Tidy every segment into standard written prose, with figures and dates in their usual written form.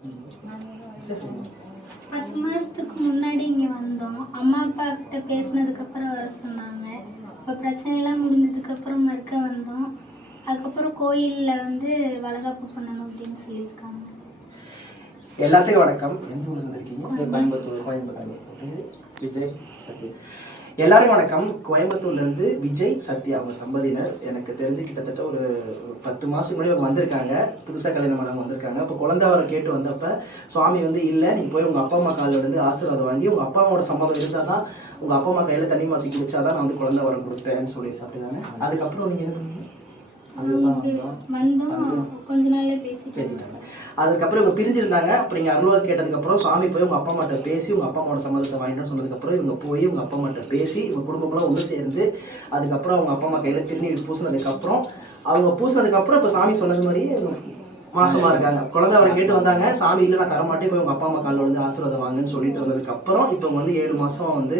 10 மாசத்துக்கு முன்னாடி இங்கே வந்தோம். அம்மா அப்பா கிட்ட பேசினதுக்கப்புறம் வர சொன்னாங்க. இப்போ பிரச்சனைலாம் முடிஞ்சதுக்கப்புறம் மறுக்க வந்தோம். அதுக்கப்புறம் கோயிலில் வந்து வளகாப்பு பண்ணணும் அப்படின்னு சொல்லியிருக்காங்க. எல்லாத்துக்கும் வணக்கம். எந்த ஊர்ல இருந்திருக்கீங்க? கோயம்புத்தூர். விஜய் சத்யா. எல்லாருக்கும் வணக்கம். கோயம்புத்தூர்ல இருந்து விஜய் சத்யா அவங்க தம்பதியினர். எனக்கு தெரிஞ்சு கிட்டத்தட்ட ஒரு 10 மாசம் முன்னாடி அவங்க வந்திருக்காங்க. புதுசாக கல்யாணம் பண்ணவங்க வந்திருக்காங்க. இப்போ குழந்தை வர கேட்டு வந்தப்ப சுவாமி வந்து இல்லை, நீ போய் உங்க அப்பா அம்மா காலில் வந்து ஆசீர்வாதம் வாங்கி உங்க அப்பா அம்மாவோட சம்மதம் இருந்தால் தான், உங்க அப்பா அம்மா கையில தண்ணி மாற்றி குடிச்சாதான் நான் வந்து குழந்தை வரம் கொடுப்பேன்னு சொல்லி சாப்பிட்டுதானே. அதுக்கப்புறம் நீங்க என்ன பண்ணீங்க? கொஞ்ச நாளே பேசிட்டாங்க. அதுக்கப்புறம் இவங்க பிரிஞ்சிருந்தாங்க. அப்புறம் நீங்கள் அருள்வாக்கு கேட்டதுக்கப்புறம் சாமி போய் உங்கள் அப்பா அம்மாட்ட பேசி உங்கள் அப்பா அம்மாவோட சம்மதத்தை வாங்கிட்டு சொன்னதுக்கப்புறம் இவங்க போய் உங்கள் அப்பா அம்மாட்ட பேசி இவங்க குடும்பம்லாம் ஒன்று சேர்ந்து அதுக்கப்புறம் அவங்க அப்பா அம்மா கையில் திருநீர் பூசினதுக்கப்புறம் அவங்க பூசினதுக்கப்புறம் இப்போ சாமி சொன்னது மாதிரி மாசமா இருக்காங்க. குழந்தை அவரை கேட்டு வந்தாங்க. சாமி இல்லை நான் தரமாட்டேன், போய் உங்கள் அப்பா அம்மா காலில் வந்து ஆசீர்வாதம் வாங்கன்னு சொல்லிட்டு வந்ததுக்கப்புறம் இப்போ வந்து 7 மாதம் வந்து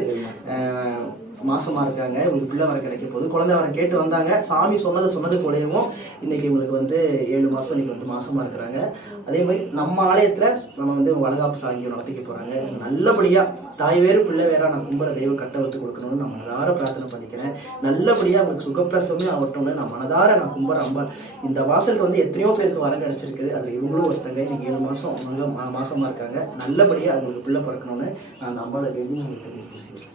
மாசமா இருக்காங்க. இவங்களுக்கு பிள்ளை வர கிடைக்க போகுது. குழந்தை வர கேட்டு வந்தாங்க. சாமி சொன்னது போலவும் இன்னைக்கு இவங்களுக்கு வந்து 7 மாசம் இன்னைக்கு வந்து மாசமா இருக்கிறாங்க. அதே மாதிரி நம்ம ஆலயத்துல நம்ம வந்து வளகாப்பு சாங்கியம் நடத்திக்க போறாங்க. நல்லபடியா தாய் வேறு பிள்ளை வேற நான் கும்பல தெய்வம் கட்ட வச்சு கொடுக்கணும்னு நான் மனதார பிரார்த்தனை பண்ணிக்கிறேன். நல்லபடியா அவங்களுக்கு சுகப்பிரசவமே ஆகட்டும்னு நான் மனதார நான் கும்பர் அம்பாள். இந்த வாசலுக்கு வந்து எத்தனையோ பேருக்கு வர கிடைச்சிருக்குது. அதுல இவங்களும் ஒருத்தங்க இன்னைக்கு 7 மாசம் அவங்க மாசமா இருக்காங்க. நல்லபடியா அவங்களுக்கு பிள்ளை பிறக்கணும்னு நான் அந்த அம்பாளை வேண்டி உங்களுக்கு பேசுகிறேன்.